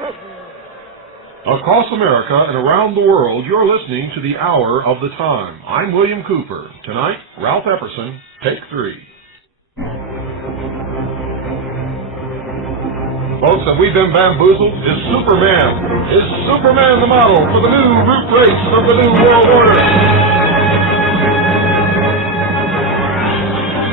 Across America and around the world, you're listening to the Hour of the Time. I'm William Cooper. Tonight, Ralph Epperson, take 3. Folks, have we been bamboozled? Is Superman the model for the new root race of the New World Order?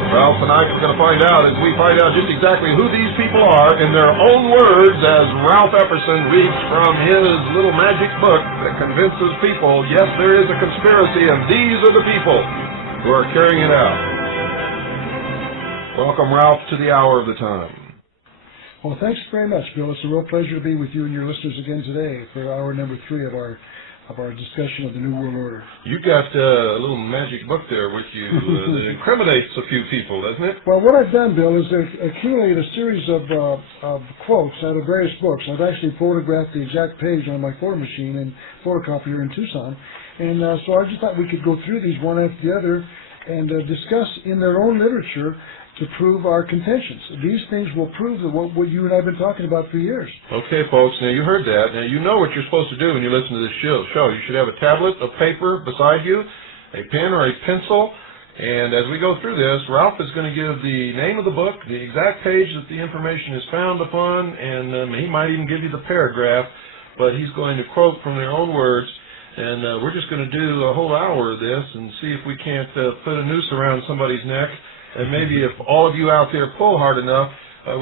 Well, tonight we're going to find out as we find out just exactly who these people are in their own words as Ralph Epperson reads from his little magic book that convinces people, yes, there is a conspiracy and these are the people who are carrying it out. Welcome, Ralph, to the Hour of the Time. Well, thanks very much, Bill. It's a real pleasure to be with you and your listeners again today for hour number 3 of our discussion of the New World Order. You got a little magic book there with you that incriminates a few people, doesn't it? Well, what I've done, Bill, is accumulate a series of quotes out of various books. I've actually photographed the exact page on my photo machine and photocopier in Tucson. And so I just thought we could go through these one after the other and discuss in their own literature to prove our contentions. These things will prove that what you and I have been talking about for years. Okay, folks, now you heard that. Now you know what you're supposed to do when you listen to this show. You should have a tablet of paper beside you, a pen or a pencil, and as we go through this, Ralph is going to give the name of the book, the exact page that the information is found upon, and he might even give you the paragraph, but he's going to quote from their own words, and we're just going to do a whole hour of this and see if we can't put a noose around somebody's neck. And maybe if all of you out there pull hard enough,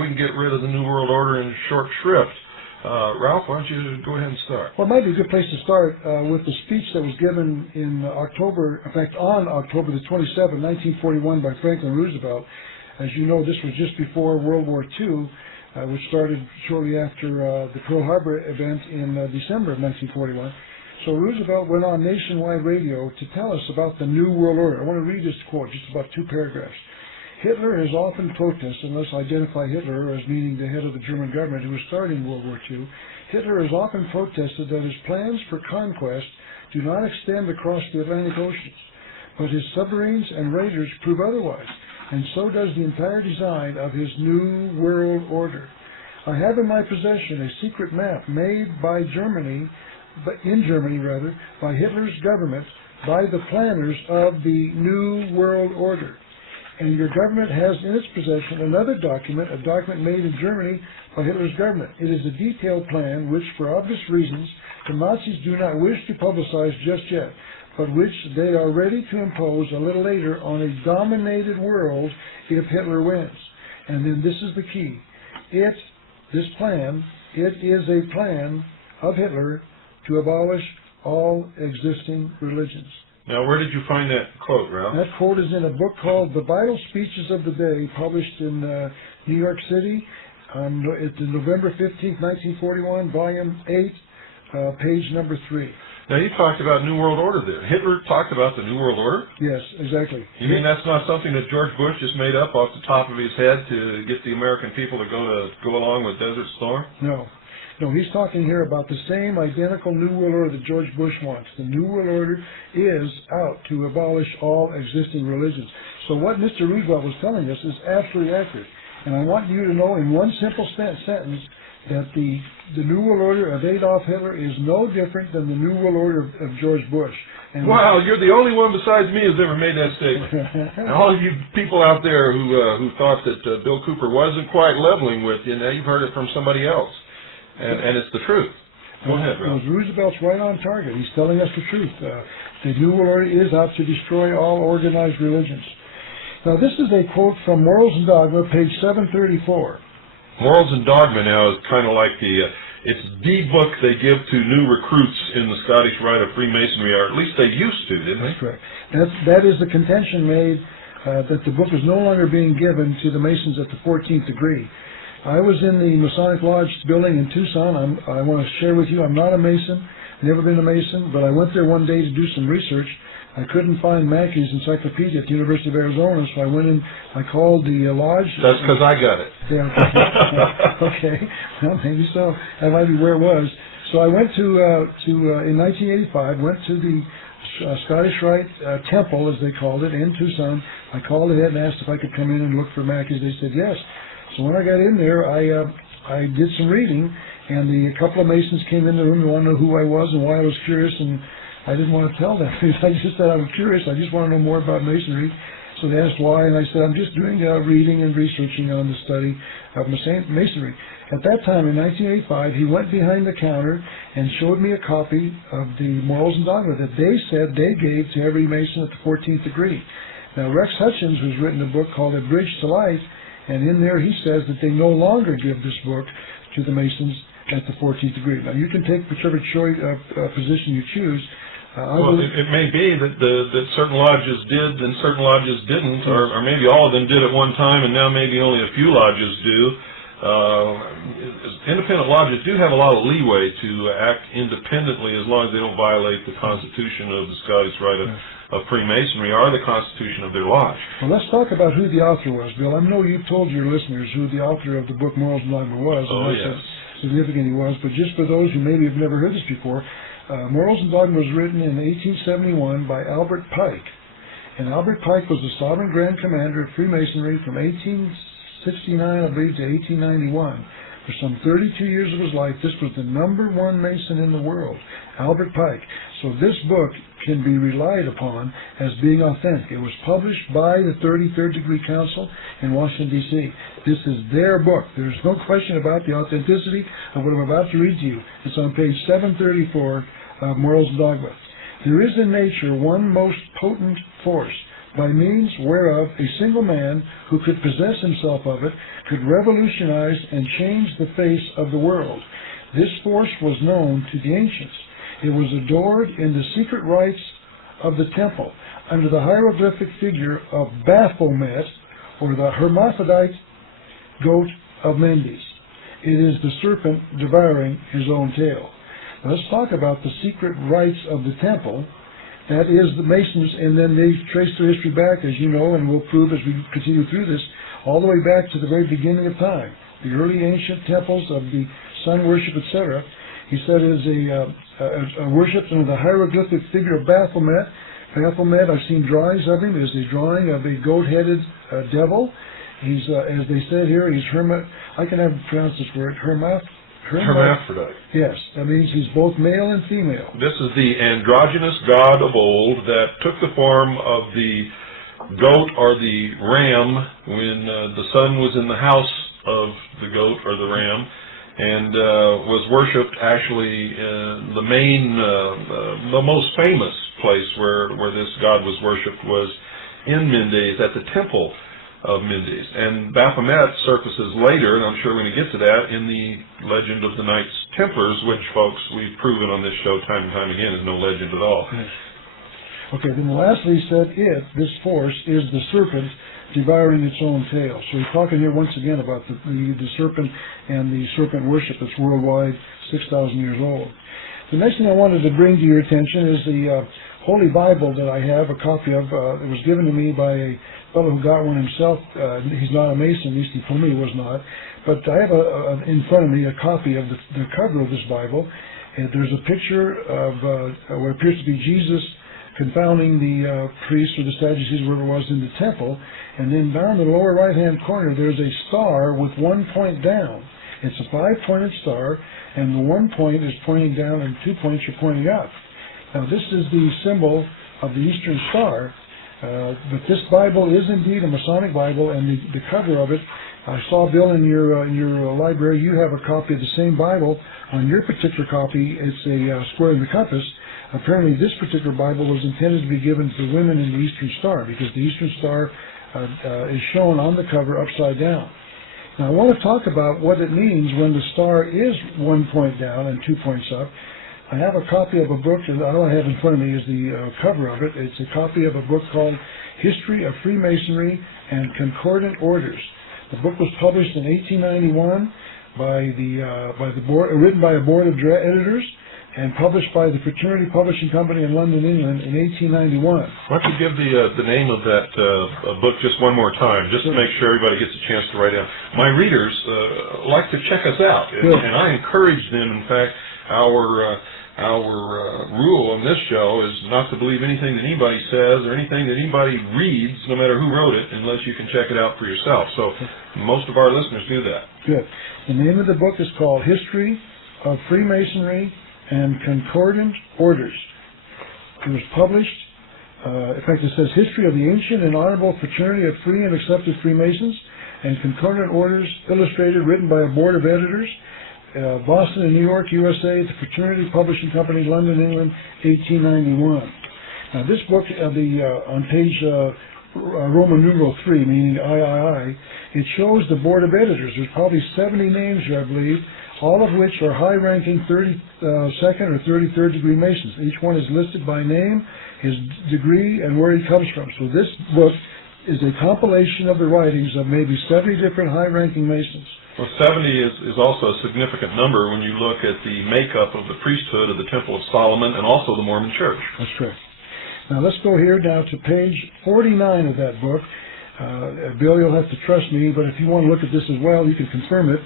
we can get rid of the New World Order in short shrift. Ralph, why don't you go ahead and start? Well, it might be a good place to start with the speech that was given in October, in fact, on October the 27th, 1941 by Franklin Roosevelt. As you know, this was just before World War II, which started shortly after the Pearl Harbor event in December of 1941. So Roosevelt went on nationwide radio to tell us about the New World Order. I want to read this quote, just about 2 paragraphs. Hitler has often protested, and let's identify Hitler as meaning the head of the German government who was starting World War II. Hitler has often protested that his plans for conquest do not extend across the Atlantic Oceans, but his submarines and raiders prove otherwise, and so does the entire design of his New World Order. I have in my possession a secret map made by Germany, by Hitler's government, by the planners of the New World Order. And your government has in its possession another document, a document made in Germany by Hitler's government. It is a detailed plan which, for obvious reasons, the Nazis do not wish to publicize just yet, but which they are ready to impose a little later on a dominated world if Hitler wins. And then this is the key. It is a plan of Hitler to abolish all existing religions. Now, where did you find that quote, Ralph? That quote is in a book called The Vital Speeches of the Day, published in New York City. It's November 15th, 1941, volume 8, page number 3. Now, you talked about New World Order there. Hitler talked about the New World Order? Yes, exactly. You mean that's not something that George Bush just made up off the top of his head to get the American people to go along with Desert Storm? No, he's talking here about the same identical New World Order that George Bush wants. The New World Order is out to abolish all existing religions. So what Mr. Roosevelt was telling us is absolutely accurate. And I want you to know in one simple sentence that the New World Order of Adolf Hitler is no different than the New World Order of George Bush. And wow, you're the only one besides me who's ever made that statement. And all of you people out there who thought that Bill Cooper wasn't quite leveling with you, now you've heard it from somebody else. And it's the truth. Go ahead, Ralph. Roosevelt's right on target. He's telling us the truth. The New World Order is out to destroy all organized religions. Now, this is a quote from Morals and Dogma, page 734. Morals and Dogma now is kind of like it's the book they give to new recruits in the Scottish Rite of Freemasonry, or at least they used to, didn't they? That's correct. That is the contention made that the book is no longer being given to the Masons at the 14th degree. I was in the Masonic Lodge building in Tucson. I want to share with you, I'm not a Mason, never been a Mason, but I went there one day to do some research. I couldn't find Mackey's encyclopedia at the University of Arizona, so I went in, I called the lodge. That's because I got it. Yeah, okay. Well, maybe so. That might be where it was. So I went in 1985, went to the Scottish Rite Temple, as they called it, in Tucson. I called ahead and asked if I could come in and look for Mackey's. They said yes. So when I got in there, I did some reading, And a couple of Masons came in the room and wanted to know who I was and why I was curious, and I didn't want to tell them. I just said, I'm curious, I just want to know more about Masonry. So they asked why, and I said, I'm just doing reading and researching on the study of Masonry. At that time, in 1985, he went behind the counter and showed me a copy of the Morals and Dogma that they said they gave to every Mason at the 14th degree. Now, Rex Hutchins has written a book called A Bridge to Light, and in there he says that they no longer give this book to the Masons at the 14th degree. Now, you can take whichever position you choose. Well, it may be that certain lodges did and certain lodges didn't, or maybe all of them did at one time, and now maybe only a few lodges do. Independent lodges do have a lot of leeway to act independently as long as they don't violate the Constitution of the Scottish Rite of Freemasonry or the Constitution of their lodge. Well, let's talk about who the author was, Bill. I know you've told your listeners who the author of the book Morals and Dogma was, and how significant he was, but just for those who maybe have never heard this before, Morals and Dogma was written in 1871 by Albert Pike. And Albert Pike was the Sovereign Grand Commander of Freemasonry from 1869, I believe, to 1891. For some 32 years of his life, this was the #1 Mason in the world, Albert Pike. So this book can be relied upon as being authentic. It was published by the 33rd Degree Council in Washington, D.C. This is their book. There's no question about the authenticity of what I'm about to read to you. It's on page 734 of Morals and Dogma. There is in nature one most potent force, by means whereof a single man who could possess himself of it could revolutionize and change the face of the world. This force was known to the ancients. It was adored in the secret rites of the temple under the hieroglyphic figure of Baphomet, or the hermaphrodite goat of Mendes. It is the serpent devouring his own tail. Now, let's talk about the secret rites of the temple. That is the Masons, and then they trace their history back, as you know, and we'll prove as we continue through this, all the way back to the very beginning of time. The early ancient temples of the sun worship, etc. He said is a worship under the hieroglyphic figure of Baphomet. Baphomet, I've seen drawings of him, is a drawing of a goat-headed devil. He's, as they said here, he's I can never pronounce this word, hermaphrodite. Yes, that means he's both male and female. This is the androgynous god of old that took the form of the goat or the ram when the sun was in the house of the goat or the ram, and was worshipped actually in the most famous place where this god was worshipped was in Mendes, at the temple of Mendes. And Baphomet surfaces later, and I'm sure we're going to get to that, in the legend of the Knights Templars, which, folks, we've proven on this show time and time again is no legend at all. Okay, then lastly he said this force, is the serpent devouring its own tail. So we're talking here once again about the serpent and the serpent worship that's worldwide, 6,000 years old. The next thing I wanted to bring to your attention is the Holy Bible that I have a copy of. It was given to me by a fellow who got one himself. He's not a Mason, at least he told me he was not. But I have in front of me a copy of the cover of this Bible. And there's a picture of what appears to be Jesus confounding the priests or the Sadducees, whoever it was, in the temple. And then down in the lower right-hand corner, there's a star with one point down. It's a 5-pointed star, and the one point is pointing down and 2 points are pointing up. Now, this is the symbol of the Eastern Star, but this Bible is indeed a Masonic Bible, and the cover of it, I saw, Bill, in your library, you have a copy of the same Bible. On your particular copy, it's a square in the compass. Apparently, this particular Bible was intended to be given to women in the Eastern Star, because the Eastern Star is shown on the cover upside down. Now, I want to talk about what it means when the star is 1 point down and 2 points up. I have a copy of a book, and all I have in front of me is the cover of it. It's a copy of a book called History of Freemasonry and Concordant Orders. The book was published in 1891 by the board, written by a board of editors, and published by the Fraternity Publishing Company in London, England, in 1891. Why don't you give the name of that book just one more time, just to make sure everybody gets a chance to write down. My readers like to check us out, and I encourage them. In fact, our rule on this show is not to believe anything that anybody says or anything that anybody reads, no matter who wrote it, unless you can check it out for yourself. So most of our listeners do that. Good. The name of the book is called History of Freemasonry and Concordant Orders. It was published, in fact it says History of the Ancient and Honorable Fraternity of Free and Accepted Freemasons and Concordant Orders, illustrated, written by a board of editors, Boston and New York, USA, the Fraternity Publishing Company, London, England, 1891. Now this book, on page Roman numeral 3, meaning III, it shows the board of editors. There's probably 70 names here, I believe, all of which are high-ranking 32nd or 33rd degree Masons. Each one is listed by name, his degree, and where he comes from. So this book is a compilation of the writings of maybe 70 different high-ranking Masons. Well, 70 is also a significant number when you look at the makeup of the priesthood of the Temple of Solomon and also the Mormon Church. That's correct. Now let's go here now to page 49 of that book. Bill, you'll have to trust me, but if you want to look at this as well, you can confirm it,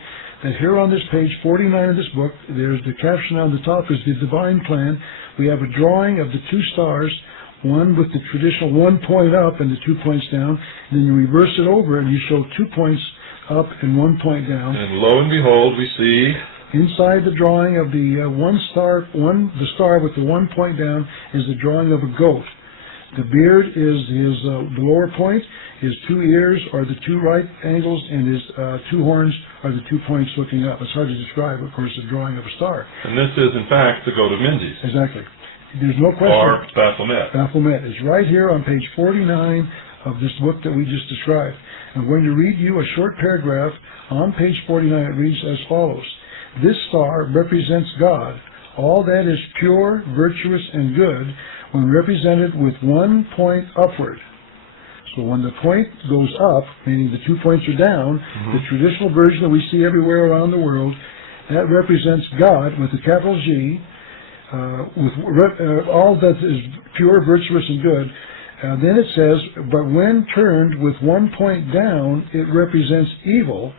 that here on this page 49 of this book, there's the caption on the top is the Divine Plan. We have a drawing of the two stars, one with the traditional 1 point up and the 2 points down. Then you reverse it over and you show 2 points up and 1 point down. And lo and behold, we see inside the drawing of the the star with the 1 point down is the drawing of a goat. The beard is the lower point. His 2 ears are the 2 right angles, and his 2 horns are the 2 points looking up. It's hard to describe, of course, the drawing of a star. And this is, in fact, the goat of Mendes. Exactly. There's no question. Or Baphomet. Baphomet is right here on page 49 of this book that we just described. I'm going to read you a short paragraph on page 49. It reads as follows. This star represents God, all that is pure, virtuous, and good, when represented with 1 point upward. So when the point goes up, meaning the 2 points are down, the traditional version that we see everywhere around the world, that represents God with a capital G, with all that is pure, virtuous, and good. Then it says, but when turned with 1 point down, it represents evil,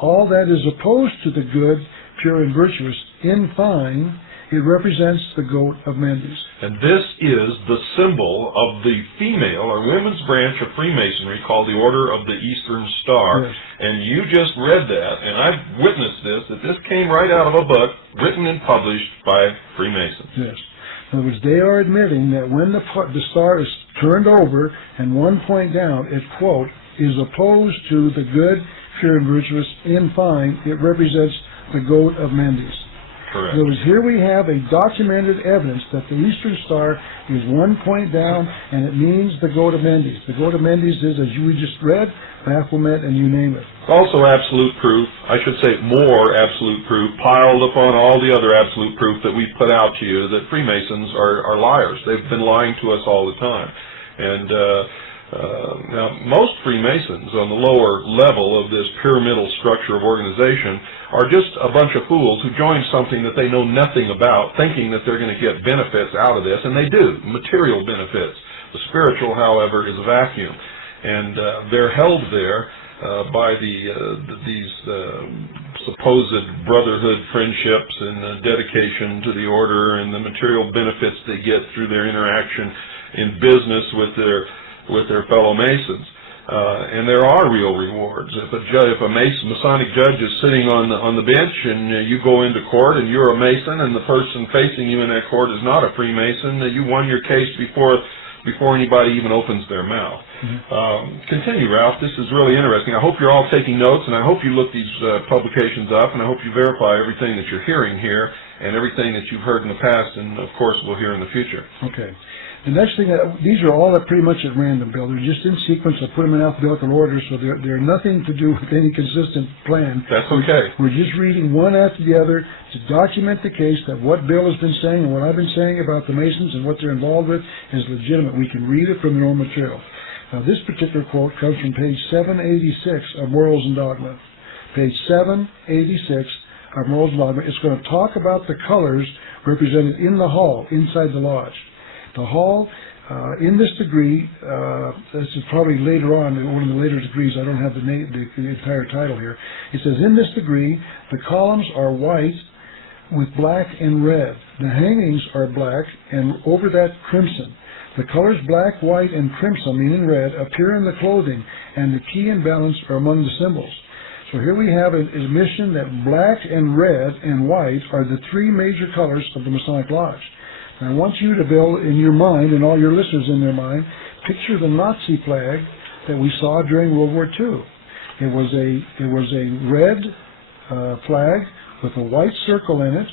all that is opposed to the good, pure, and virtuous. In fine, it represents the goat of Mendes. And this is the symbol of the female or women's branch of Freemasonry called the Order of the Eastern Star. Yes. And you just read that, and I've witnessed this, that this came right out of a book written and published by Freemasons. Yes. In other words, they are admitting that when the star is turned over and 1 point down, it, quote, is opposed to the good, pure, and virtuous. In fine, it represents the goat of Mendes. Correct. In other words, here we have a documented evidence that the Eastern Star is 1 point down, and it means the goat of Mendes. The goat of Mendes is, as we just read, Baphomet, and you name it. Also absolute proof, I should say more absolute proof, piled upon all the other absolute proof that we've put out to you, that Freemasons are liars. They've been lying to us all the time. And now, most Freemasons on the lower level of this pyramidal structure of organization are just a bunch of fools who join something that they know nothing about, thinking that they're going to get benefits out of this, and they do, material benefits. The spiritual, however, is a vacuum, and they're held there by these supposed brotherhood friendships and dedication to the order and the material benefits they get through their interaction in business with their fellow Masons. And there are real rewards. If a Masonic judge is sitting on the bench and you go into court and you're a Mason and the person facing you in that court is not a Freemason, you won your case before anybody even opens their mouth. Continue, Ralph. This is really interesting. I hope you're all taking notes, and I hope you look these publications up, and I hope you verify everything that you're hearing here and everything that you've heard in the past and, of course, will hear in the future. Okay. The next thing, these are all pretty much at random, Bill. They're just in sequence. I put them in alphabetical order, so they're nothing to do with any consistent plan. That's okay. We're just reading one after the other to document the case that what Bill has been saying and what I've been saying about the Masons and what they're involved with is legitimate. We can read it from their own material. Now, this particular quote comes from page 786 of Morals and Dogma. Page 786 of Morals and Dogma. It's going to talk about the colors represented in the hall, inside the lodge. The hall, in this degree, this is probably later on, one of the later degrees, I don't have the entire title here. It says, in this degree, the columns are white with black and red. The hangings are black, and over that crimson. The colors black, white, and crimson, meaning red, appear in the clothing, and the key and balance are among the symbols. So here we have an admission that black and red and white are the three major colors of the Masonic Lodge. And I want you to build in your mind, and all your listeners in their mind, picture the Nazi flag that we saw during World War II. It was a red flag with a white circle in it,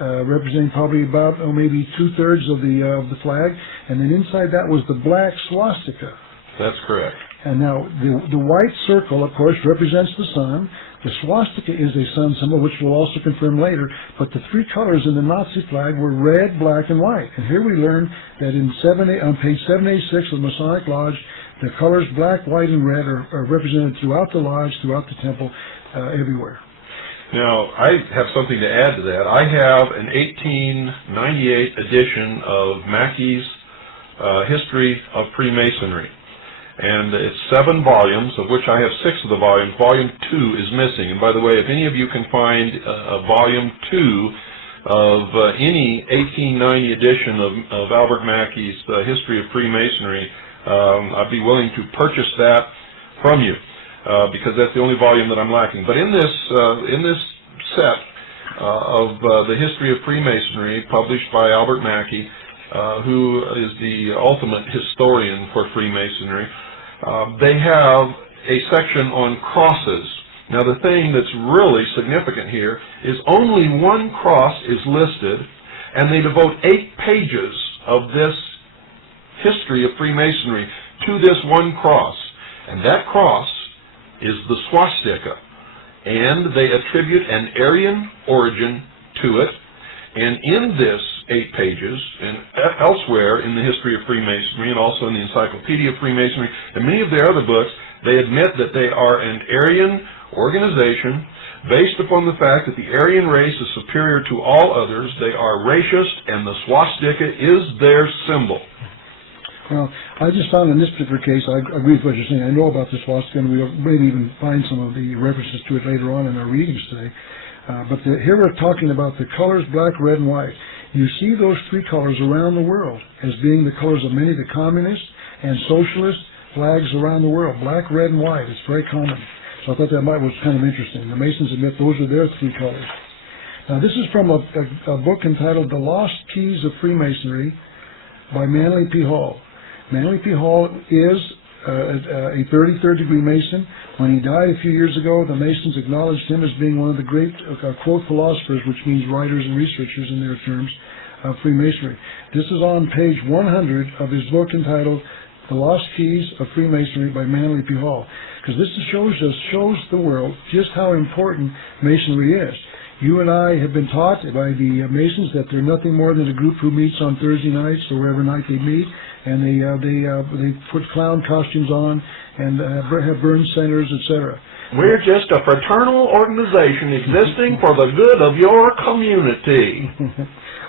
representing probably about maybe 2/3 of the flag, and then inside that was the black swastika. That's correct. And now the white circle, of course, represents the sun. The swastika is a sun symbol, which we'll also confirm later. But the three colors in the Nazi flag were red, black, and white. And here we learn that on page 786 of the Masonic Lodge, the colors black, white, and red are represented throughout the lodge, throughout the temple, everywhere. Now, I have something to add to that. I have an 1898 edition of Mackey's History of Freemasonry. And it's 7 volumes, of which I have 6 of the volumes. Volume 2 is missing. And by the way, if any of you can find Volume 2 of any 1890 edition of Albert Mackey's History of Freemasonry, I'd be willing to purchase that from you, because that's the only volume that I'm lacking. But in this set of the History of Freemasonry, published by Albert Mackey, who is the ultimate historian for Freemasonry, they have a section on crosses. Now, the thing that's really significant here is only one cross is listed, and they devote 8 pages of this history of Freemasonry to this one cross. And that cross is the swastika. And they attribute an Aryan origin to it. And in this 8 pages, and elsewhere in the History of Freemasonry, and also in the Encyclopedia of Freemasonry, and many of their other books, they admit that they are an Aryan organization based upon the fact that the Aryan race is superior to all others. They are racist, and the swastika is their symbol. Well, I just found in this particular case, I agree with what you're saying. I know about the swastika, and we'll maybe even find some of the references to it later on in our readings today. Here we're talking about the colors black, red, and white. You see those 3 colors around the world as being the colors of many of the communist and socialist flags around the world. Black, red, and white. It's very common. So I thought that was kind of interesting. The Masons admit those are their 3 colors. Now, this is from a book entitled The Lost Keys of Freemasonry by Manly P. Hall. Manly P. Hall is a 33rd degree Mason. When he died a few years ago, the Masons acknowledged him as being one of the great, quote, philosophers, which means writers and researchers in their terms, of Freemasonry. This is on page 100 of his book entitled The Lost Keys of Freemasonry by Manly P. Hall. Because this shows the world just how important Masonry is. You and I have been taught by the Masons that they're nothing more than a group who meets on Thursday nights or wherever night they meet, and they put clown costumes on and have burn centers, etc. We're just a fraternal organization existing for the good of your community.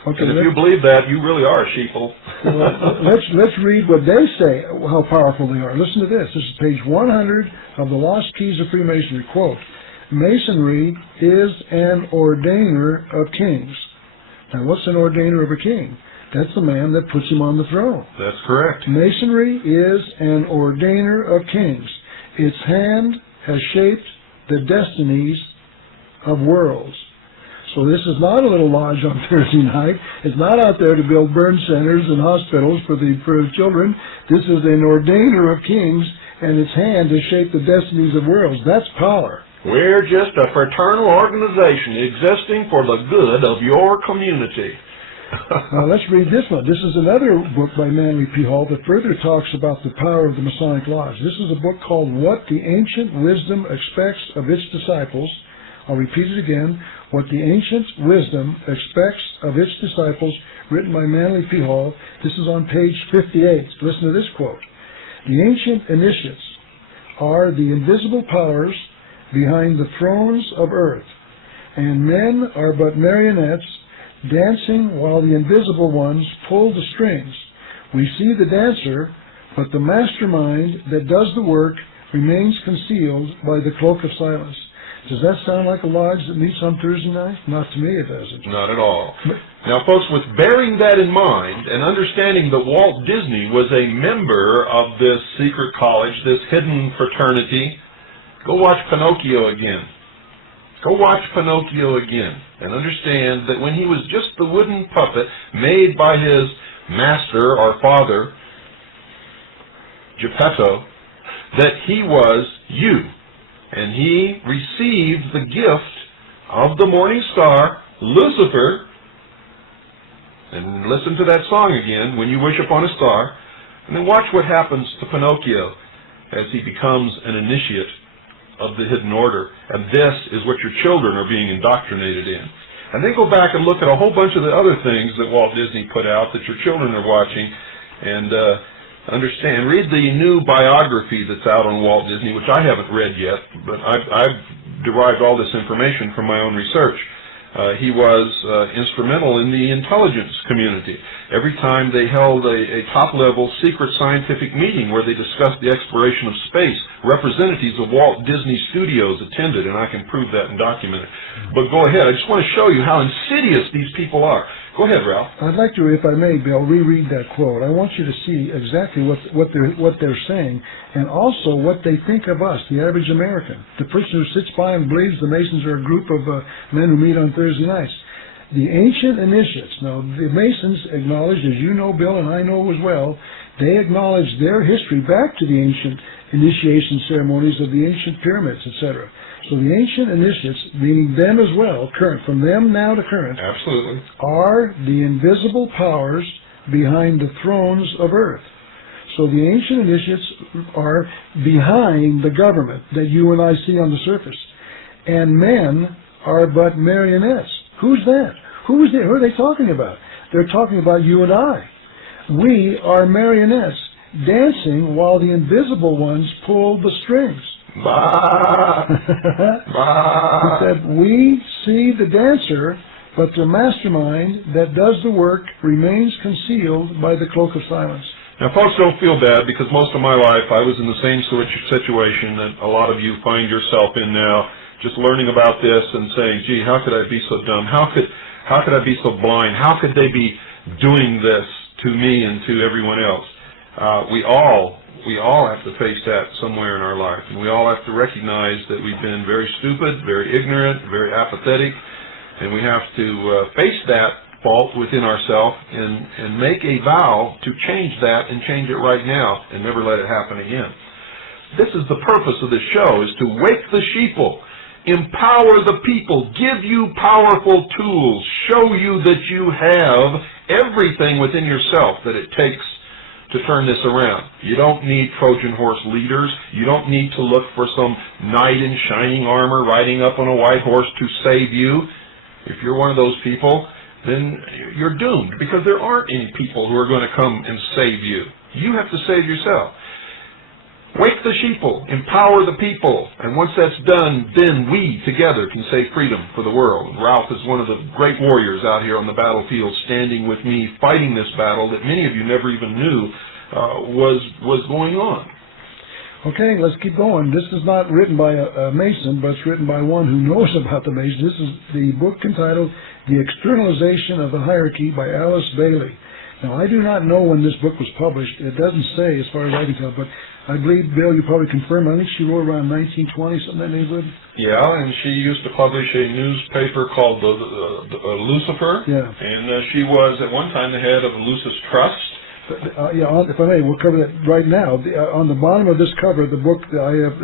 Okay, and if you believe that, you really are a sheeple. Well, let's read what they say, how powerful they are. Listen to this. This is page 100 of The Lost Keys of Freemasonry. Quote, Masonry is an ordainer of kings. Now, what's an ordainer of a king? That's the man that puts him on the throne. That's correct. Masonry is an ordainer of kings. Its hand has shaped the destinies of worlds. So this is not a little lodge on Thursday night. It's not out there to build burn centers and hospitals for the children. This is an ordainer of kings, and its hand has shaped the destinies of worlds. That's power. We're just a fraternal organization existing for the good of your community. Now let's read this one. This is another book by Manly P. Hall that further talks about the power of the Masonic Lodge. This is a book called What the Ancient Wisdom Expects of Its Disciples. I'll repeat it again. What the Ancient Wisdom Expects of Its Disciples, written by Manly P. Hall. This is on page 58. Listen to this quote. The ancient initiates are the invisible powers behind the thrones of earth, and men are but marionettes dancing while the invisible ones pull the strings. We see the dancer, but the mastermind that does the work remains concealed by the cloak of silence. Does that sound like a lodge that meets on Thursday night? Not to me, it doesn't. Not at all. Now, folks, with bearing that in mind and understanding that Walt Disney was a member of this secret college, this hidden fraternity, Go watch Pinocchio again. Go watch Pinocchio again and understand that when he was just the wooden puppet made by his master or father, Geppetto, that he was you. And he received the gift of the morning star, Lucifer. And listen to that song again, When You Wish Upon a Star. And then watch what happens to Pinocchio as he becomes an initiate of the hidden order. And this is what your children are being indoctrinated in. And then go back and look at a whole bunch of the other things that Walt Disney put out that your children are watching, and understand. Read the new biography that's out on Walt Disney, which I haven't read yet, but I've derived all this information from my own research. He was instrumental in the intelligence community. Every time they held a top-level secret scientific meeting where they discussed the exploration of space, representatives of Walt Disney Studios attended, and I can prove that and document it. But go ahead. I just want to show you how insidious these people are. Go ahead, Ralph. I'd like to, if I may, Bill, reread that quote. I want you to see exactly what they're saying, and also what they think of us, the average American, the person who sits by and believes the Masons are a group of men who meet on Thursday nights. The ancient initiates. Now, the Masons acknowledged, as you know, Bill, and I know as well, they acknowledge their history back to the ancient initiation ceremonies of the ancient pyramids, etc. So the ancient initiates, meaning them as well, current, from them now to current, absolutely, are the invisible powers behind the thrones of earth. So the ancient initiates are behind the government that you and I see on the surface. And men are but marionettes. Who's that? Who are they talking about? They're talking about you and I. We are marionettes dancing while the invisible ones pull the strings. Bah. Bah. He said, we see the dancer, but the mastermind that does the work remains concealed by the cloak of silence. Now, folks, don't feel bad, because most of my life I was in the same situation that a lot of you find yourself in now, just learning about this and saying, gee, how could I be so dumb? How could I be so blind? How could they be doing this to me and to everyone else? We all have to face that somewhere in our life, and we all have to recognize that we've been very stupid, very ignorant, very apathetic, and we have to face that fault within ourselves and make a vow to change that and change it right now and never let it happen again. This is the purpose of this show, is to wake the sheeple, empower the people, give you powerful tools, show you that you have everything within yourself that it takes to turn this around. You don't need Trojan horse leaders. You don't need to look for some knight in shining armor riding up on a white horse to save you. If you're one of those people, then you're doomed, because there aren't any people who are going to come and save you. You have to save yourself. Wake the sheeple, empower the people, and once that's done, then we together can say freedom for the world. Ralph is one of the great warriors out here on the battlefield, standing with me, fighting this battle that many of you never even knew was going on. Okay, let's keep going. This is not written by a Mason, but it's written by one who knows about the Masons. This is the book entitled The Externalization of the Hierarchy by Alice Bailey. Now, I do not know when this book was published. It doesn't say, as far as I can tell, but I believe, Bill, you probably confirm, I think she wrote around 1920, something in that neighborhood. Yeah, and she used to publish a newspaper called Lucifer. Yeah. And she was, at one time, the head of Lucis Trust. Yeah, if I may, we'll cover that right now. On the bottom of this cover, the book that I have,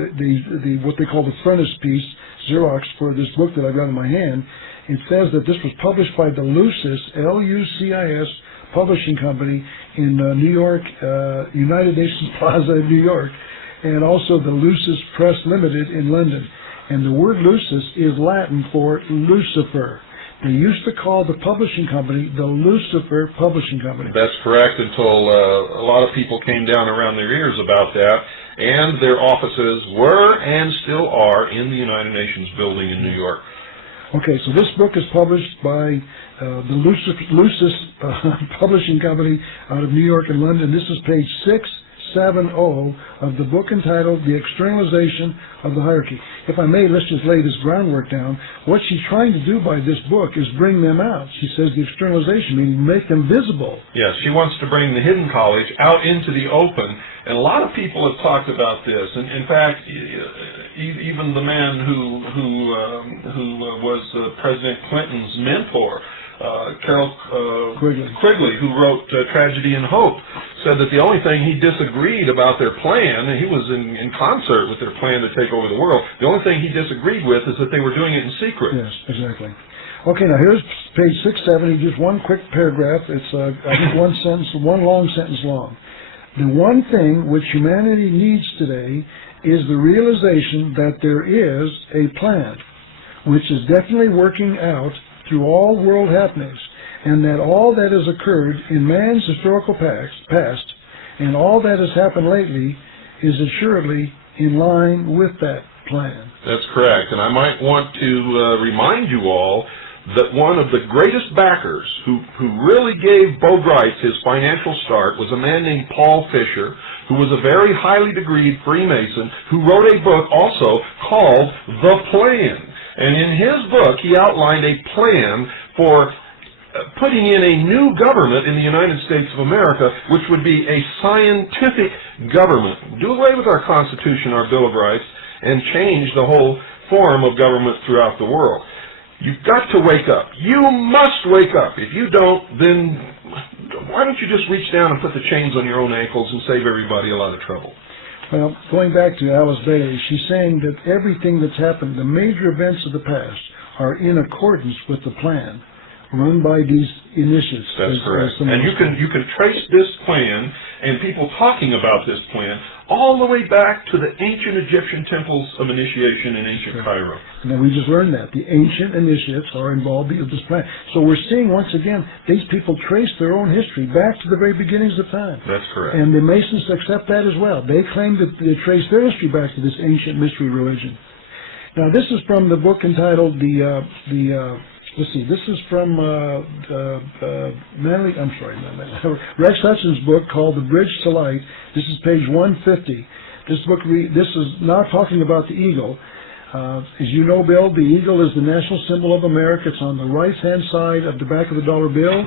what they call the frontispiece, Xerox, for this book that I've got in my hand, it says that this was published by the Lucis, L-U-C-I-S, publishing company in New York, United Nations Plaza in New York, and also the Lucis Press Limited in London. And the word Lucis is Latin for Lucifer. They used to call the publishing company the Lucifer Publishing Company. That's correct, until a lot of people came down around their ears about that, and their offices were and still are in the United Nations building in New York. Okay, so this book is published by the Lucis Publishing Company out of New York and London. This is page 670 of the book entitled The Externalization of the Hierarchy. If I may, let's just lay this groundwork down. What she's trying to do by this book is bring them out. She says the externalization, meaning make them visible. Yes, she wants to bring the hidden college out into the open, and a lot of people have talked about this. And in fact, even the man who was President Clinton's mentor, Carol Quigley, who wrote Tragedy and Hope, said that the only thing he disagreed about their plan, and he was in concert with their plan to take over the world, the only thing he disagreed with is that they were doing it in secret. Yes, exactly. Okay, now here's page 670, just one quick paragraph. It's, I think, one long sentence long. The one thing which humanity needs today is the realization that there is a plan which is definitely working out through all world happenings, and that all that has occurred in man's historical past and all that has happened lately is assuredly in line with that plan. That's correct, and I might want to remind you all that one of the greatest backers who really gave Bo Grice his financial start was a man named Paul Fisher, who was a very highly degreed Freemason, who wrote a book also called The Plan. And in his book, he outlined a plan for putting in a new government in the United States of America, which would be a scientific government. Do away with our Constitution, our Bill of Rights, and change the whole form of government throughout the world. You've got to wake up. You must wake up. If you don't, then why don't you just reach down and put the chains on your own ankles and save everybody a lot of trouble? Well, going back to Alice Bailey, she's saying that everything that's happened, the major events of the past, are in accordance with the plan run by these initiates. That's correct. And you can trace this plan and people talking about this plan all the way back to the ancient Egyptian temples of initiation in ancient Cairo. And then we just learned that. The ancient initiates are involved in this plan. So we're seeing, once again, these people trace their own history back to the very beginnings of time. That's correct. And the Masons accept that as well. They claim that they trace their history back to this ancient mystery religion. Now, this is from the book entitled let's see, this is from Rex Hudson's book called The Bridge to Light. This is page 150. This is not talking about the eagle. As you know, Bill, the eagle is the national symbol of America. It's on the right-hand side of the back of the dollar bill.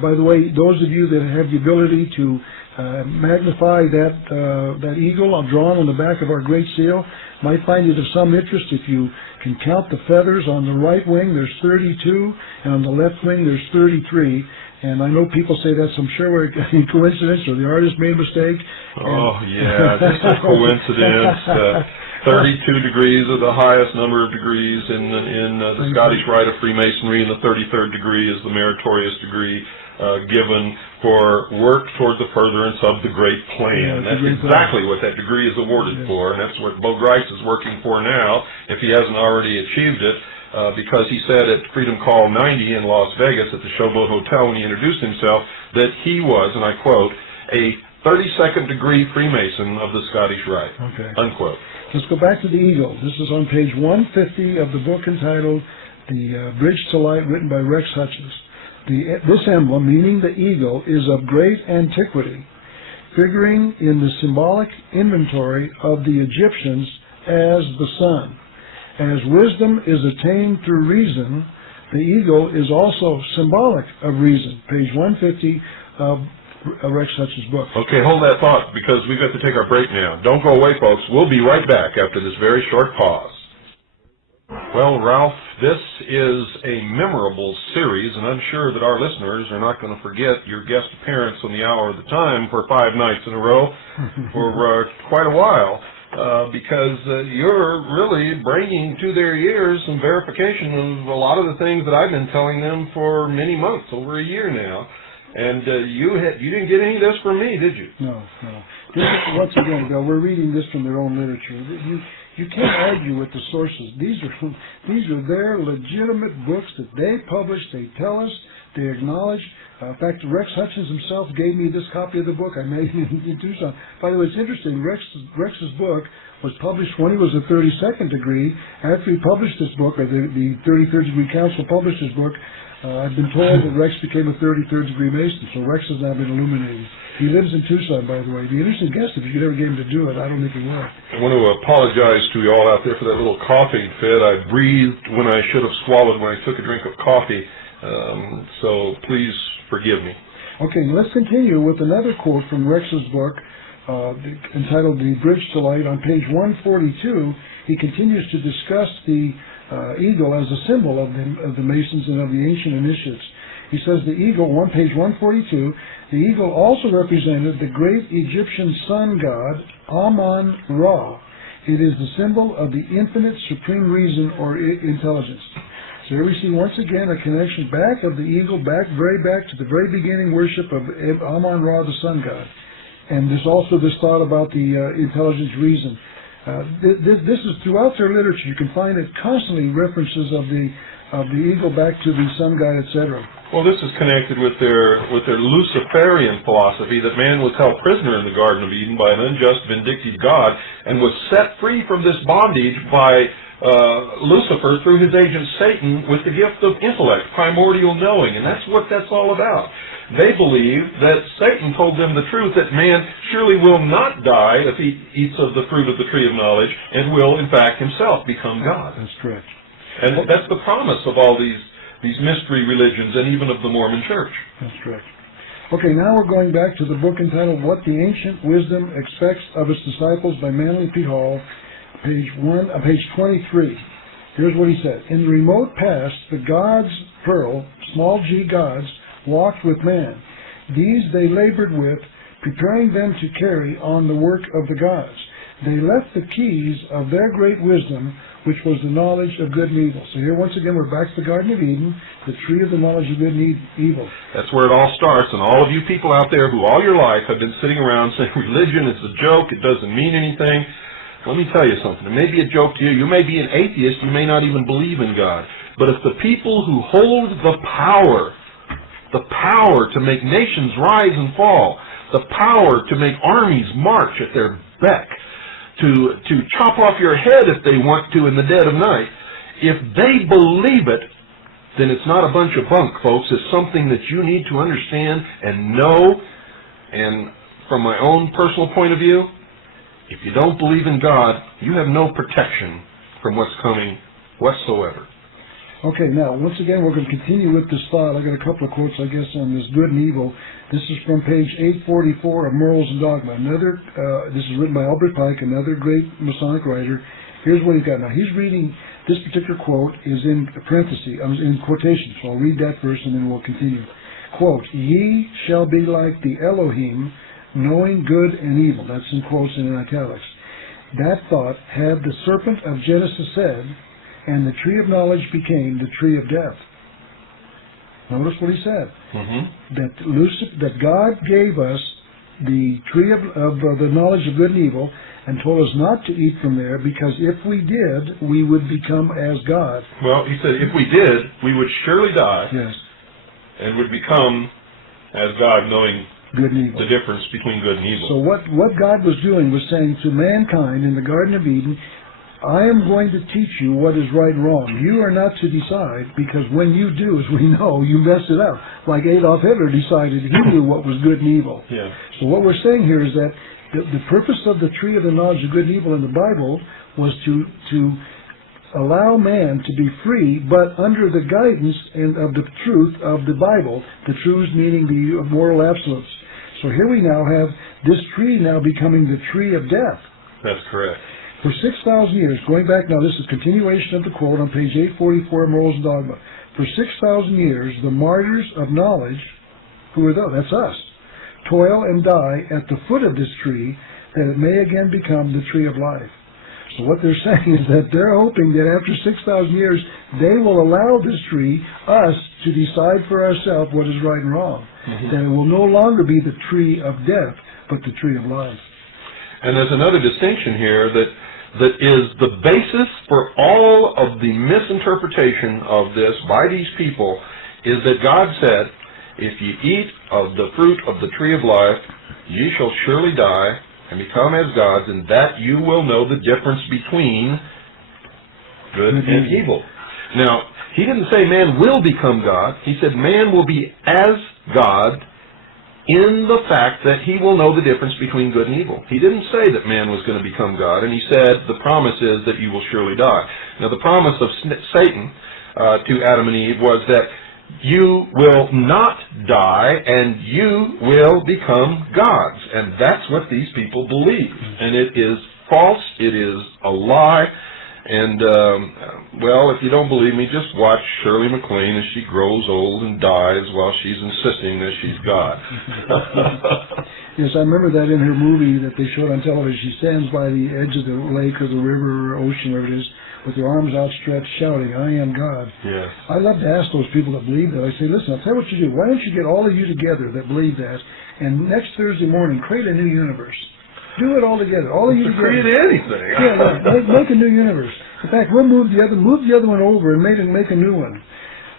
By the way, those of you that have the ability to magnify that eagle drawn on the back of our Great Seal might find it of some interest. If you can count the feathers, on the right wing there's 32, and on the left wing there's 33. And I know people say that's, I'm sure, a coincidence, or the artist made a mistake. Oh, yeah, just a coincidence. 32 degrees are the highest number of degrees in the Scottish Rite of Freemasonry, and the 33rd degree is the meritorious degree given for work toward the furtherance of the Great Plan. That's exactly what that degree is awarded for, and that's what Bo Grice is working for now, if he hasn't already achieved it, because he said at Freedom Call 90 in Las Vegas at the Showboat Hotel when he introduced himself that he was, and I quote, a 32nd degree Freemason of the Scottish Rite, unquote. Let's go back to the eagle. This is on page 150 of the book entitled The Bridge to Light, written by Rex Hutchins. This emblem, meaning the eagle, is of great antiquity, figuring in the symbolic inventory of the Egyptians as the sun. As wisdom is attained through reason, the eagle is also symbolic of reason. Page 150 of Rex Hutchins' book. Okay, hold that thought, because we've got to take our break now. Don't go away, folks. We'll be right back after this very short pause. Well, Ralph, this is a memorable series, and I'm sure that our listeners are not going to forget your guest appearance on the Hour of the Time for 5 nights in a row for quite a while, because you're really bringing to their ears some verification of a lot of the things that I've been telling them for many months, over a year now. And you didn't get any of this from me, did you? No. Once again, Bill, we're reading this from their own literature. You can't argue with the sources. These are their legitimate books that they publish. They tell us They acknowledge. In fact, Rex Hutchins himself gave me this copy of the book I made in Tucson. By the way, it's interesting. Rex's book was published when he was a 32nd degree. After he published this book, or the 33rd Degree Council published his book, I've been told that Rex became a 33rd degree Mason, so Rex has now been illuminated. He lives in Tucson, by the way. It'd be an interesting guest if you could ever get him to do it. I don't think he will. I want to apologize to you all out there for that little coughing fit. I breathed when I should have swallowed when I took a drink of coffee, so please forgive me. Okay, let's continue with another quote from Rex's book entitled The Bridge to Light. On page 142, he continues to discuss the eagle as a symbol of the Masons and of the ancient initiates. He says the eagle, on page 142, the eagle also represented the great Egyptian sun god, Amun-Ra. It is the symbol of the infinite supreme reason or intelligence. So here we see once again a connection back of the eagle, very back to the very beginning worship of Amun-Ra, the sun god. And there's also this thought about the intelligence reason. This is throughout their literature. You can find it constantly references of the eagle back to the sun god, etc. Well, this is connected with their Luciferian philosophy that man was held prisoner in the Garden of Eden by an unjust, vindictive God and was set free from this bondage by Lucifer through his agent Satan with the gift of intellect, primordial knowing, and that's what that's all about. They believe that Satan told them the truth that man surely will not die if he eats of the fruit of the tree of knowledge and will, in fact, himself become God. That's correct. And that's the promise of all these mystery religions and even of the Mormon Church. That's correct. Okay, now we're going back to the book entitled What the Ancient Wisdom Expects of Its Disciples by Manly P. Hall, page 23. Here's what he said. In the remote past, the gods, plural, small g gods, walked with man. These they labored with, preparing them to carry on the work of the gods. They left the keys of their great wisdom, which was the knowledge of good and evil. So here, once again, we're back to the Garden of Eden, the tree of the knowledge of good and evil. That's where it all starts, and all of you people out there who all your life have been sitting around saying religion is a joke, it doesn't mean anything, let me tell you something. It may be a joke to you. You may be an atheist. You may not even believe in God. But if the people who hold the power to make nations rise and fall, the power to make armies march at their beck, to chop off your head if they want to in the dead of night, if they believe it, then it's not a bunch of bunk, folks. It's something that you need to understand and know. And from my own personal point of view, if you don't believe in God, you have no protection from what's coming whatsoever. Okay, now, once again, we're going to continue with this thought. I got a couple of quotes, I guess, on this good and evil. This is from page 844 of Morals and Dogma. This is written by Albert Pike, another great Masonic writer. Here's what he's got. Now, he's reading, this particular quote is in parentheses, in quotation, so I'll read that first and then we'll continue. Quote, ye shall be like the Elohim, knowing good and evil. That's in quotes and in italics. That thought had the serpent of Genesis said, and the tree of knowledge became the tree of death. Notice what he said. That God gave us the tree of the knowledge of good and evil and told us not to eat from there because if we did, we would become as God. Well, he said if we did, we would surely die. Yes. And would become as God, knowing good and evil. The difference between good and evil. So what God was doing was saying to mankind in the Garden of Eden, I am going to teach you what is right and wrong. You are not to decide, because when you do, as we know, you mess it up. Like Adolf Hitler decided he knew what was good and evil. Yeah. So what we're saying here is that the purpose of the tree of the knowledge of good and evil in the Bible was to allow man to be free, but under the guidance of the truth of the Bible, the truths meaning the moral absolutes. So here we now have this tree now becoming the tree of death. That's correct. For 6,000 years, going back now, this is continuation of the quote on page 844 of Morals and Dogma. For 6,000 years, the martyrs of knowledge, who are those? That's us, toil and die at the foot of this tree, that it may again become the tree of life. So what they're saying is that they're hoping that after 6,000 years, they will allow this tree, us, to decide for ourselves what is right and wrong. That it will no longer be the tree of death, but the tree of life. And there's another distinction here that is the basis for all of the misinterpretation of this by these people is that God said, if ye eat of the fruit of the tree of life, ye shall surely die and become as gods, and that you will know the difference between good and evil. Now, he didn't say man will become God. He said man will be as God in the fact that he will know the difference between good and evil. He didn't say that man was going to become God, and he said the promise is that you will surely die. Now, the promise of Satan to Adam and Eve was that you will not die and you will become gods. And that's what these people believe. And it is false. It is a lie. And, well, if you don't believe me, just watch Shirley MacLaine as she grows old and dies while she's insisting that she's God. Yes, I remember that in her movie that they showed on television. She stands by the edge of the lake or the river or ocean, wherever it is, with her arms outstretched, shouting, I am God. Yes. I love to ask those people that believe that. I say, listen, I'll tell you what you do. Why don't you get all of you together that believe that, and next Thursday morning, create a new universe. Do it all together. All of you together. Create anything. Yeah, make a new universe. In fact, we'll move the other one over and make a new one.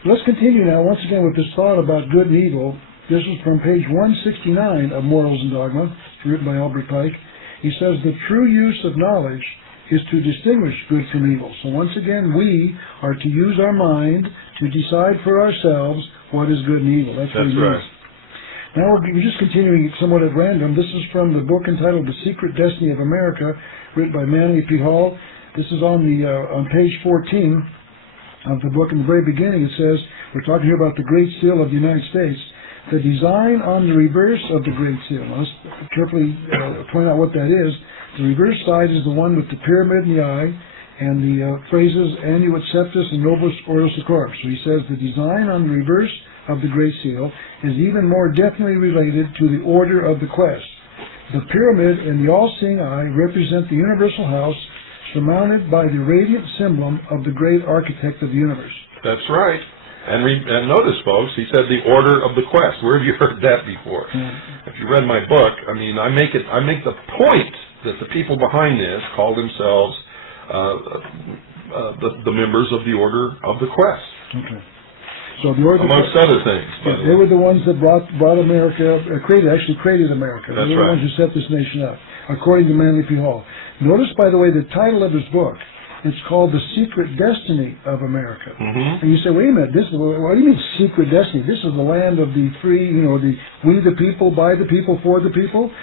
Let's continue now, once again, with this thought about good and evil. This is from page 169 of Morals and Dogma, written by Albert Pike. He says, the true use of knowledge is to distinguish good from evil. So once again, we are to use our mind to decide for ourselves what is good and evil. That's what he means. Right. Now we're just continuing somewhat at random. This is from the book entitled The Secret Destiny of America, written by Manly P. Hall. This is on page 14 of the book. In the very beginning it says, we're talking here about the Great Seal of the United States. The design on the reverse of the Great Seal. Now let's carefully point out what that is. The reverse side is the one with the pyramid in the eye and the phrases Annuit Septus and Novus Ordo Seclorum. So he says the design on the reverse of the Great Seal is even more definitely related to the order of the quest. The pyramid and the all-seeing eye represent the universal house surmounted by the radiant symbol of the great architect of the universe. That's right. And notice, folks, he said the order of the quest. Where have you heard that before? If you read my book, I mean, I make the point that the people behind this call themselves the members of the order of the quest. Okay. So the order amongst other things. Yeah, they were the ones that brought America, created America. That's they were right. the ones who set this nation up, according to Manly P. Hall. Notice, by the way, the title of his book. It's called The Secret Destiny of America. Mm-hmm. And you say, wait a minute, what do you mean secret destiny? This is the land of the free, we the people, by the people, for the people?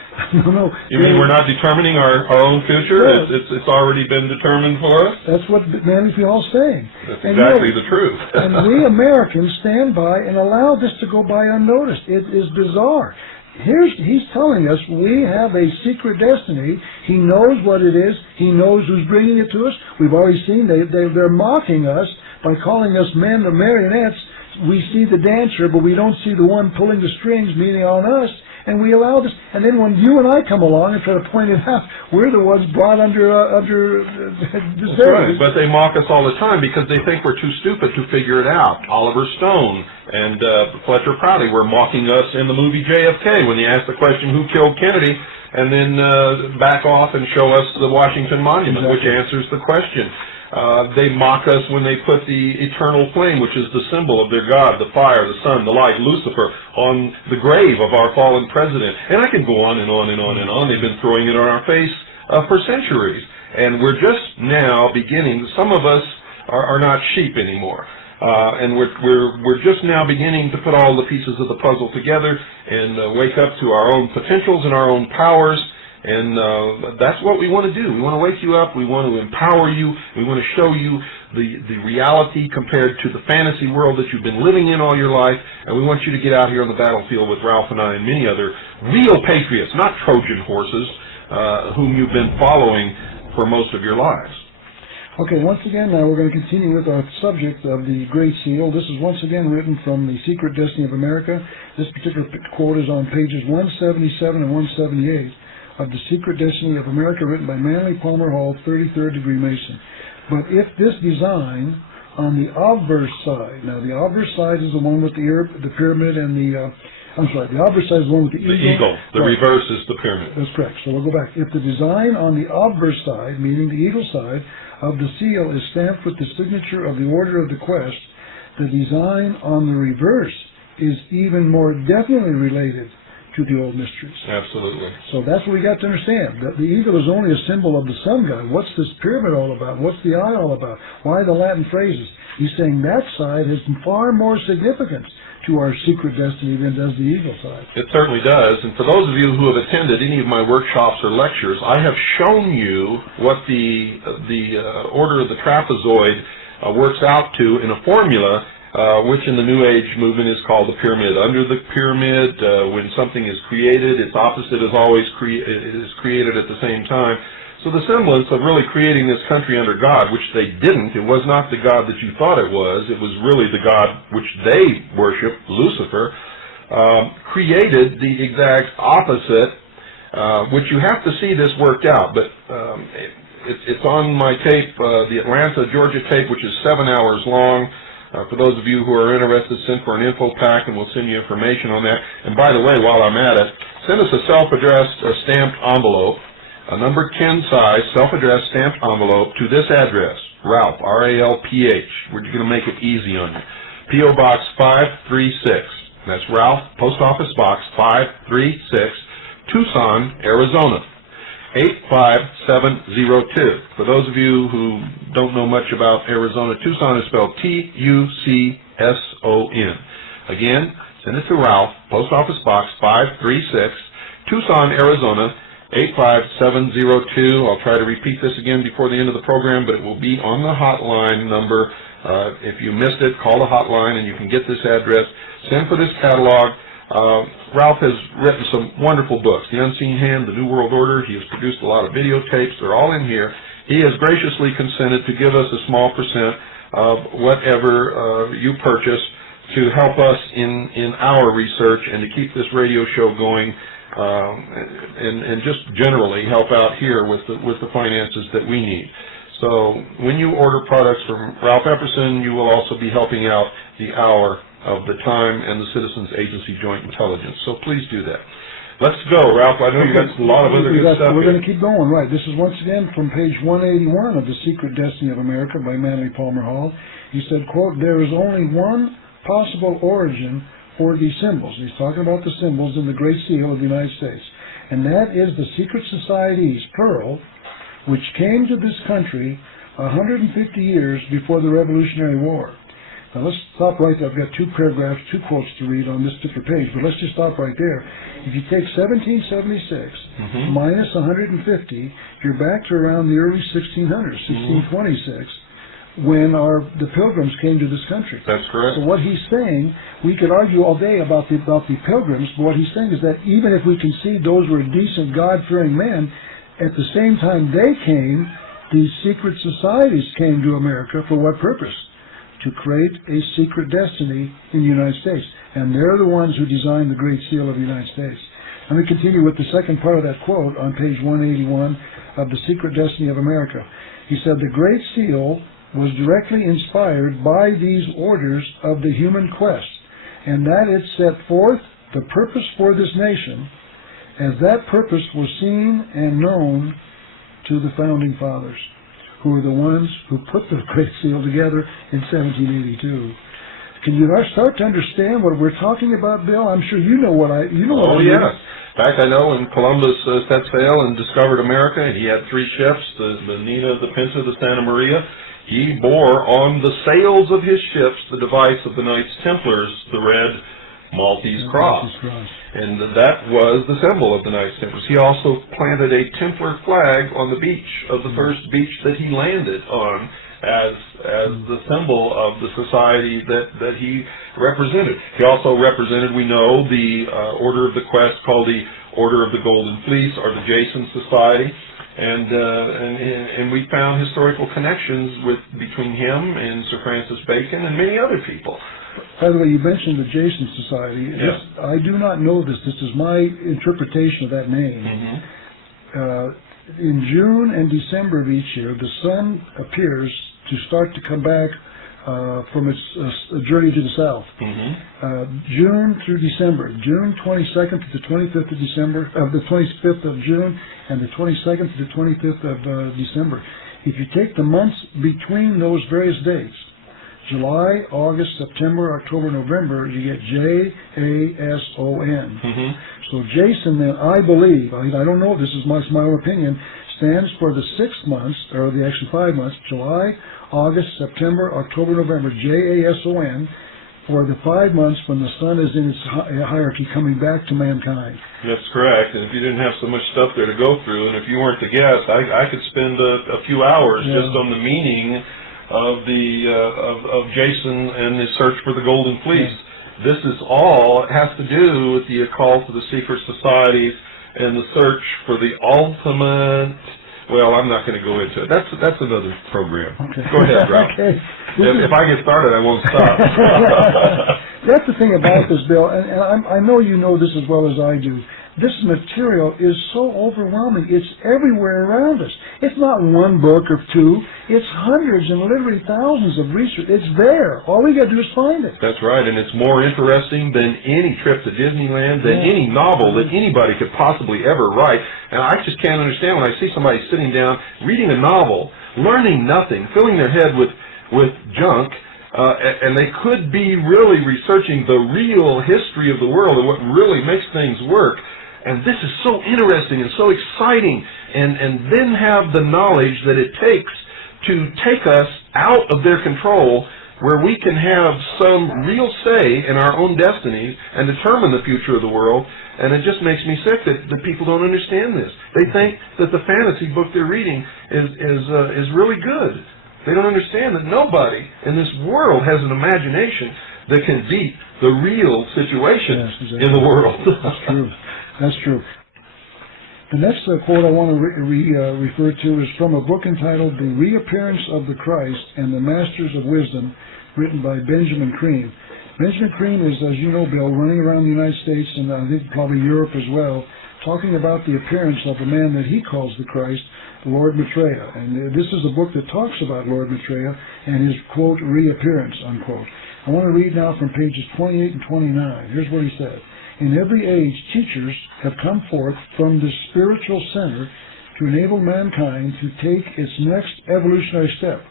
No. You mean we're not determining our own future? Yeah. It's already been determined for us? That's what Manly P. Hall's saying. That's exactly the truth. And we Americans stand by and allow this to go by unnoticed. It is bizarre. He's telling us we have a secret destiny. He knows what it is. He knows who's bringing it to us. We've already seen they're mocking us by calling us men or marionettes. We see the dancer, but we don't see the one pulling the strings, meaning on us. And we allow this. And then when you and I come along and try to point it out, we're the ones brought under That's right. But they mock us all the time because they think we're too stupid to figure it out. Oliver Stone and Fletcher Prouty were mocking us in the movie JFK when they asked the question, who killed Kennedy? And then back off and show us the Washington Monument, which answers the question. They mock us when they put the eternal flame, which is the symbol of their God, the fire, the sun, the light, Lucifer, on the grave of our fallen president. And I can go on and on and on and on. They've been throwing it on our face for centuries. And we're just now beginning, some of us are not sheep anymore. And we're just now beginning to put all the pieces of the puzzle together and wake up to our own potentials and our own powers. And that's what we want to do. We want to wake you up. We want to empower you. We want to show you the reality compared to the fantasy world that you've been living in all your life. And we want you to get out here on the battlefield with Ralph and I and many other real patriots, not Trojan horses, whom you've been following for most of your lives. Okay, once again, now we're going to continue with our subject of the Great Seal. This is once again written from The Secret Destiny of America. This particular quote is on pages 177 and 178. Of The Secret Destiny of America, written by Manly Palmer Hall, 33rd degree Mason. But if this design on the obverse side, now the obverse side is the one with the pyramid and the obverse side is the one with the eagle. The reverse is the pyramid. That's correct. So we'll go back. If the design on the obverse side, meaning the eagle side, of the seal is stamped with the signature of the order of the quest, the design on the reverse is even more definitely related to the old mysteries. Absolutely. So that's what we got to understand. That the eagle is only a symbol of the sun god. What's this pyramid all about? What's the eye all about? Why the Latin phrases? He's saying that side has far more significance to our secret destiny than does the eagle side. It certainly does. And for those of you who have attended any of my workshops or lectures, I have shown you what the order of the trapezoid works out to in a formula, which in the New Age movement is called the pyramid. Under the pyramid, when something is created, its opposite is always created at the same time. So the semblance of really creating this country under God, which they didn't, it was not the God that you thought it was really the God which they worship, Lucifer, created the exact opposite, which you have to see this worked out. But it's on my tape, the Atlanta, Georgia tape, which is 7 hours long. For those of you who are interested, send for an info pack and we'll send you information on that. And by the way, while I'm at it, send us a self-addressed stamped envelope, a number 10 size self-addressed stamped envelope to this address, Ralph, R-A-L-P-H. We're going to make it easy on you. P.O. Box 536. That's Ralph, Post Office Box 536, Tucson, Arizona, 85702. For those of you who don't know much about Arizona, Tucson is spelled T-U-C-S-O-N. Again, send it to Ralph, Post Office Box 536, Tucson, Arizona, 85702. I'll try to repeat this again before the end of the program, but it will be on the hotline number. If you missed it, call the hotline and you can get this address. Send for this catalog. Ralph has written some wonderful books. The Unseen Hand, The New World Order. He has produced a lot of videotapes. They're all in here. He has graciously consented to give us a small percent of whatever you purchase to help us in our research and to keep this radio show going. And just generally help out here with the finances that we need. So when you order products from Ralph Epperson, you will also be helping out the Hour of the Time and the Citizens Agency Joint Intelligence. So please do that. Let's go, Ralph. I know you got a lot of other good stuff. We're going to keep going, right. This is once again from page 181 of The Secret Destiny of America by Manly Palmer Hall. He said, quote, "There is only one possible origin for these symbols." He's talking about the symbols in the Great Seal of the United States. And that is the secret societies, plural, which came to this country 150 years before the Revolutionary War. Now let's stop right there. I've got two paragraphs, two quotes to read on this particular page, but let's just stop right there. If you take 1776 minus 150, you're back to around the early 1600s, 1626. When the Pilgrims came to this country. That's correct. So what he's saying, we could argue all day about the Pilgrims, but what he's saying is that even if we concede those were decent, God-fearing men, at the same time they came, these secret societies came to America for what purpose? To create a secret destiny in the United States. And they're the ones who designed the Great Seal of the United States. Let me continue with the second part of that quote on page 181 of The Secret Destiny of America. He said, "The Great Seal was directly inspired by these orders of the human quest, and that it set forth the purpose for this nation, as that purpose was seen and known to the Founding Fathers, who were the ones who put the Great Seal together in 1782. Can you start to understand what we're talking about, Bill? I'm sure you know what I mean. Oh, yes. In fact, I know when Columbus set sail and discovered America, he had three ships, the Nina, the Pinta, the Santa Maria. He bore on the sails of his ships the device of the Knights Templars, the red Maltese cross. And that was the symbol of the Knights Templars. He also planted a Templar flag on the beach of the first beach that he landed on as the symbol of the society that he represented. He also represented, we know, the Order of the Quest, called the Order of the Golden Fleece, or the Jason Society. And we found historical connections between him and Sir Francis Bacon and many other people. By the way, you mentioned the Jason Society. Yeah. I do not know this. This is my interpretation of that name. In June and December of each year, the sun appears to start to come back from its journey to the south. June through December, June 22nd to the 25th of December, the 25th of June, and the 22nd to the 25th of December. If you take the months between those various dates, July, August, September, October, November, you get J-A-S-O-N. So Jason, then, I believe, I don't know, this is my own opinion, stands for the 6 months, or the actually 5 months, July, August, September, October, November, J-A-S-O-N, for the 5 months when the sun is in its hierarchy coming back to mankind. That's correct. And if you didn't have so much stuff there to go through, and if you weren't the guest, I could spend a few hours just on the meaning of of Jason and his search for the Golden Fleece. This is all, it has to do with the occult of the secret societies and the search for the ultimate. Well, I'm not going to go into it. That's another program. Okay. Go ahead, Ralph. Okay. If I get started, I won't stop. That's the thing about this, Bill, and I know you know this as well as I do. This material is so overwhelming. It's everywhere around us. It's not one book or two. It's hundreds and literally thousands of research. It's there. All we got to do is find it. That's right, and it's more interesting than any trip to Disneyland, than any novel that anybody could possibly ever write. And I just can't understand when I see somebody sitting down, reading a novel, learning nothing, filling their head with junk, and they could be really researching the real history of the world and what really makes things work. And this is so interesting and so exciting, and then have the knowledge that it takes to take us out of their control, where we can have some real say in our own destiny and determine the future of the world. And it just makes me sick that people don't understand this. They think that the fantasy book they're reading is really good. They don't understand that nobody in this world has an imagination that can beat the real situation in the world. That's true. That's true. The next quote I want to refer to is from a book entitled The Reappearance of the Christ and the Masters of Wisdom, written by Benjamin Creme. Benjamin Creme is, as you know, Bill, running around the United States and I think probably Europe as well, talking about the appearance of a man that he calls the Christ, Lord Maitreya. And this is a book that talks about Lord Maitreya and his, quote, reappearance, unquote. I want to read now from pages 28 and 29. Here's what he said. In every age, teachers have come forth from the spiritual center to enable mankind to take its next evolutionary step.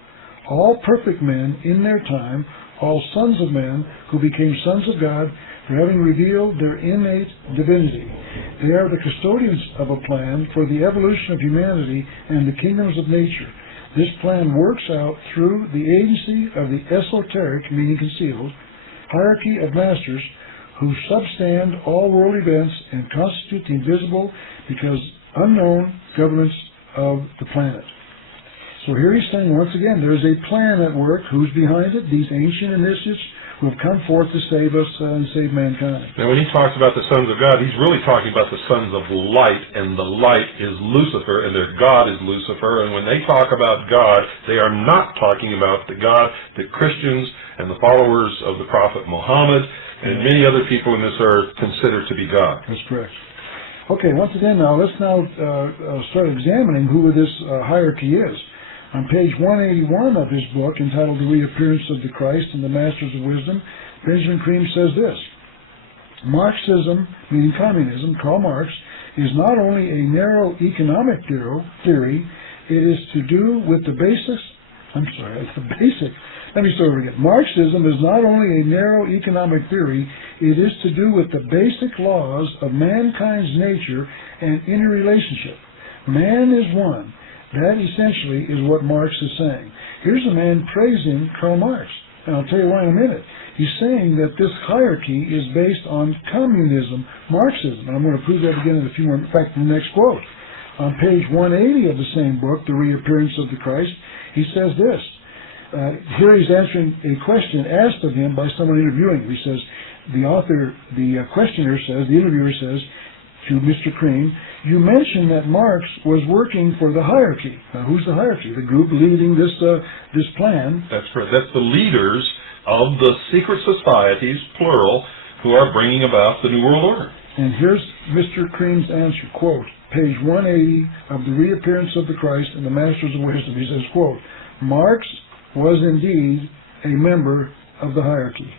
All perfect men in their time, all sons of men who became sons of God for having revealed their innate divinity. They are the custodians of a plan for the evolution of humanity and the kingdoms of nature. This plan works out through the agency of the esoteric, meaning concealed, hierarchy of masters who substand all world events and constitute the invisible because unknown governments of the planet. So here he's saying, once again, there is a plan at work. Who's behind it? These ancient initiates who have come forth to save us and save mankind. Now, when he talks about the sons of God, he's really talking about the sons of light, and the light is Lucifer, and their God is Lucifer. And when they talk about God, they are not talking about the God that Christians and the followers of the Prophet Muhammad and many other people in this earth consider to be God. That's correct. Okay, once again now, let's now start examining who this hierarchy is. On page 181 of his book, entitled The Reappearance of the Christ and the Masters of Wisdom, Benjamin Creme says this: Marxism, meaning communism, Karl Marx, is not only a narrow economic theory, it is to do with the basics. Let me start over again. Marxism is not only a narrow economic theory, it is to do with the basic laws of mankind's nature and interrelationship. Man is one. That essentially is what Marx is saying. Here's a man praising Karl Marx, and I'll tell you why in a minute. He's saying that this hierarchy is based on communism, Marxism, and I'm going to prove that again in a few more. In fact, in the next quote. On page 180 of the same book, The Reappearance of the Christ, he says this. Here he's answering a question asked of him by someone interviewing him. He says, the questioner says, the interviewer says to Mr. Creme, you mentioned that Marx was working for the hierarchy. Now, who's the hierarchy? The group leading this plan. That's correct. That's the leaders of the secret societies, plural, who are bringing about the New World Order. And here's Mr. Creme's answer, quote, page 180 of The Reappearance of the Christ and the Masters of Wisdom. He says, quote, Marx was indeed a member of the hierarchy.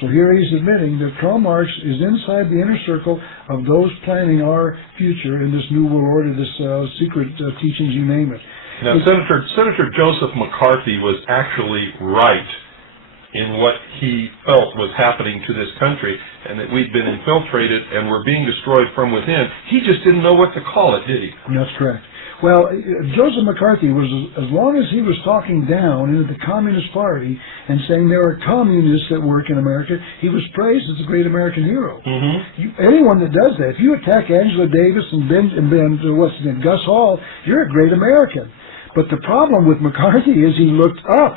So here he's admitting that Karl Marx is inside the inner circle of those planning our future in this New World Order, this secret teachings, you name it. Now, Senator Joseph McCarthy was actually right in what he felt was happening to this country, and that we'd been infiltrated and were being destroyed from within. He just didn't know what to call it, did he? That's correct. Well, Joseph McCarthy was, as long as he was talking down into the Communist Party and saying there are communists that work in America, he was praised as a great American hero. Anyone that does that, if you attack Angela Davis and Gus Hall, you're a great American. But the problem with McCarthy is he looked up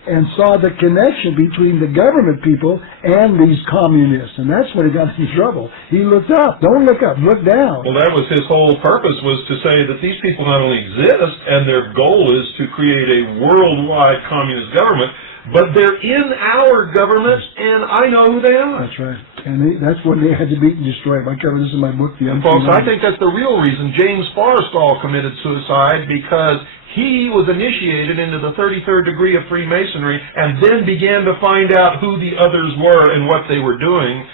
and saw the connection between the government people and these communists, and that's when he got into trouble. He looked up. Don't look up, look down. Well, that was his whole purpose, was to say that these people not only exist, and their goal is to create a worldwide communist government, but they're in our government, and I know who they are. That's right. And that's when they had to beat and destroy him. I cover this in my book, The Folks, I think that's the real reason James Forrestal committed suicide, because he was initiated into the 33rd degree of Freemasonry and then began to find out who the others were and what they were doing.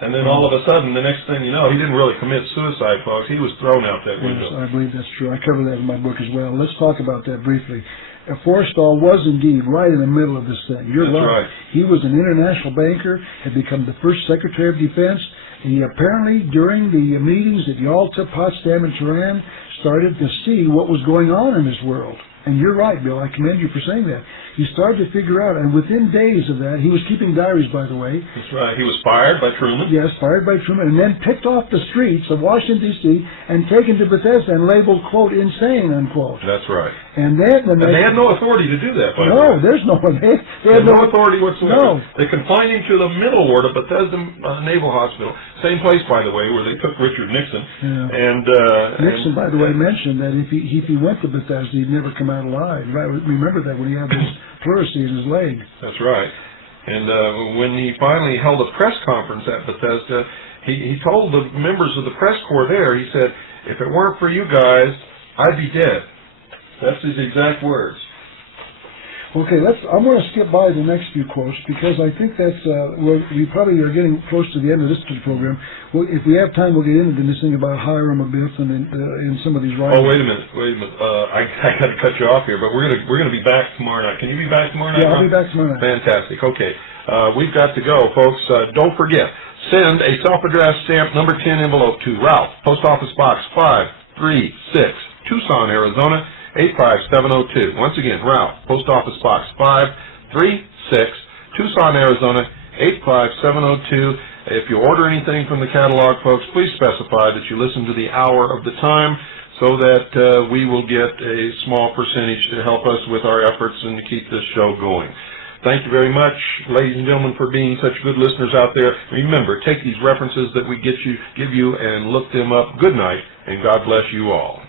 And then all of a sudden, the next thing you know, he didn't really commit suicide, folks. He was thrown out that window. Yes, I believe that's true. I cover that in my book as well. Let's talk about that briefly. Forrestal was indeed right in the middle of this thing. You're right. He was an international banker, had become the first Secretary of Defense. He apparently, during the meetings at Yalta, Potsdam, and Tehran, started to see what was going on in his world. And you're right, Bill. I commend you for saying that. He started to figure out, and within days of that, he was keeping diaries, by the way. That's right. He was fired by Truman. Yes, fired by Truman, and then picked off the streets of Washington, D.C., and taken to Bethesda and labeled, quote, insane, unquote. That's right. And then... And they had no authority to do that, by the way. No, there's no one. They had no authority whatsoever. No. They confined him to the middle ward of Bethesda Naval Hospital. Same place, by the way, where they took Richard Nixon. Yeah. And Nixon, by the way, mentioned that if he went to Bethesda, he'd never come out alive. Right? Remember that when he had this pleurisy in his leg. That's right. And when he finally held a press conference at Bethesda, he told the members of the press corps there, he said, if it weren't for you guys, I'd be dead. That's his exact words. Okay, I'm going to skip by the next few quotes because I think that's, we probably are getting close to the end of this program. Well, if we have time, we'll get into this thing about Hiram Abiff and in some of these writings. Oh, wait a minute. I got to cut you off here, but we're going to be back tomorrow night. Can you be back tomorrow night? Yeah, I'll be back tomorrow night. Fantastic. Okay. We've got to go, folks. Don't forget, send a self-addressed stamp number 10 envelope to Ralph, Post Office Box 536, Tucson, Arizona 85702. Once again, Ralph, Post Office Box 536, Tucson, Arizona 85702. If you order anything from the catalog, folks, please specify that you listen to the hour of the time so that we will get a small percentage to help us with our efforts and to keep this show going. Thank you very much, ladies and gentlemen, for being such good listeners out there. Remember, take these references that we give you and look them up. Good night, and God bless you all.